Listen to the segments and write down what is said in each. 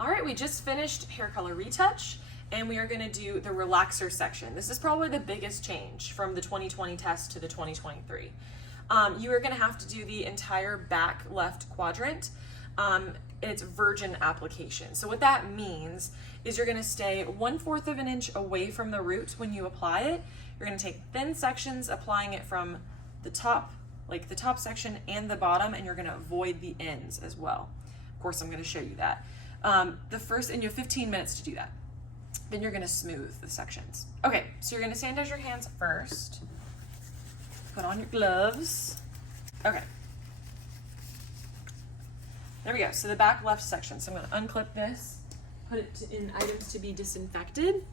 All right, we just finished hair color retouch, and we are gonna do the relaxer section. This is probably the biggest change from the 2020 test to the 2023. You are gonna have to do the entire back left quadrant. It's virgin application. So what that means is you're gonna stay 1/4 of an inch away from the root when you apply it. You're gonna take thin sections, applying it from the top, like the top section and the bottom, and you're gonna avoid the ends as well. Of course, I'm gonna show you that. And you have 15 minutes to do that. Then you're gonna smooth the sections. Okay, so you're gonna sanitize your hands first. Put on your gloves. Okay. There we go, so the back left section. So I'm gonna unclip this, put it in items to be disinfected.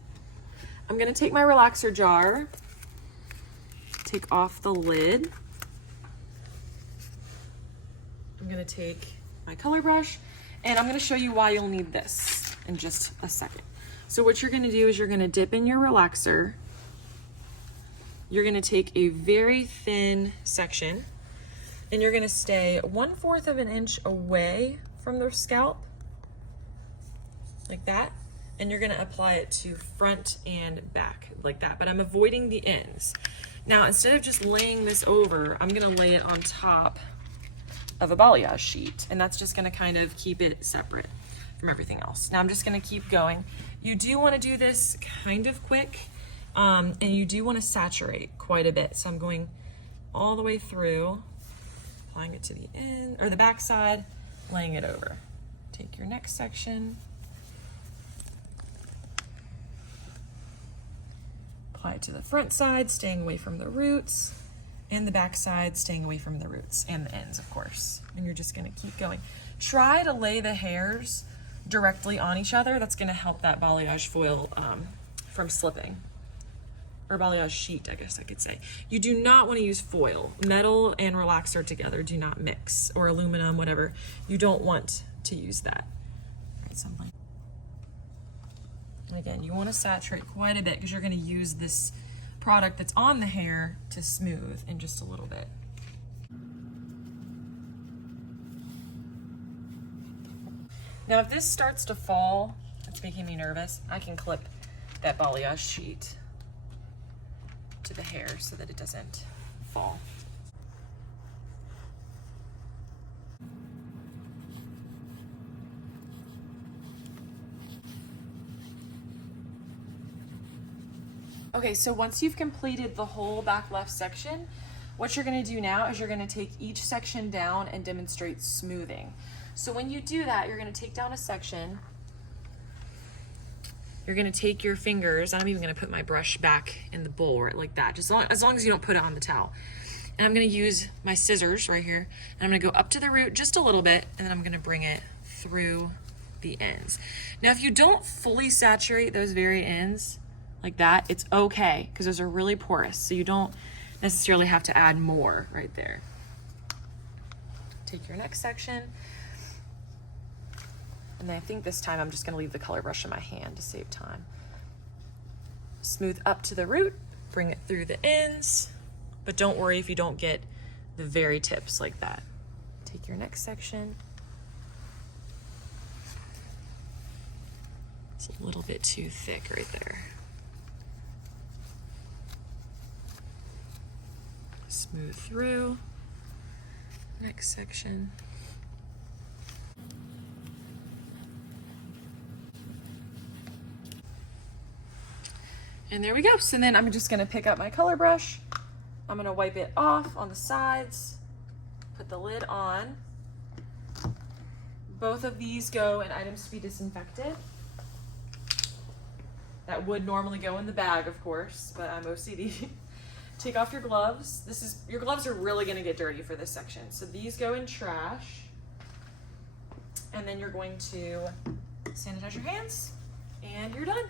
I'm gonna take my relaxer jar, take off the lid. I'm gonna take my color brush, and I'm gonna show you why you'll need this in just a second. So what you're gonna do is you're gonna dip in your relaxer. You're gonna take a very thin section, and you're gonna stay 1/4 of an inch away from the scalp, like that. And you're gonna apply it to front and back, like that. But I'm avoiding the ends. Now, instead of just laying this over, I'm gonna lay it on top of a balayage sheet, and that's just gonna kind of keep it separate from everything else. Now I'm just gonna keep going. You do wanna do this kind of quick, and you do wanna saturate quite a bit. So I'm going all the way through, applying it to the end, or the back side, laying it over. Take your next section, apply it to the front side, staying away from the roots, and the back side, staying away from the roots and the ends, of course. And you're just gonna keep going. Try to lay the hairs directly on each other. That's gonna help that balayage foil from slipping. Or balayage sheet, I guess I could say. You do not wanna use foil. Metal and relaxer together do not mix, or aluminum, whatever. You don't want to use that. All right, something. And again, you wanna saturate quite a bit because you're gonna use this product that's on the hair to smooth in just a little bit. Now, if this starts to fall, it's making me nervous, I can clip that balayage sheet to the hair so that it doesn't fall. Okay, so once you've completed the whole back left section, what you're gonna do now is you're gonna take each section down and demonstrate smoothing. So when you do that, you're gonna take down a section. You're gonna take your fingers, I'm even gonna put my brush back in the bowl right like that, just as long as you don't put it on the towel. And I'm gonna use my scissors right here, and I'm gonna go up to the root just a little bit, and then I'm gonna bring it through the ends. Now, if you don't fully saturate those very ends, like that, it's okay, because those are really porous, so you don't necessarily have to add more right there. Take your next section, and then I think this time I'm just gonna leave the color brush in my hand to save time. Smooth up to the root, bring it through the ends, but don't worry if you don't get the very tips like that. Take your next section. It's a little bit too thick right there. Smooth through. Next section. And there we go. So then I'm just gonna pick up my color brush. I'm gonna wipe it off on the sides, put the lid on. Both of these go in items to be disinfected. That would normally go in the bag, of course, but I'm OCD. Take off your gloves. Your gloves are really gonna get dirty for this section. So these go in trash. And then you're going to sanitize your hands, and you're done.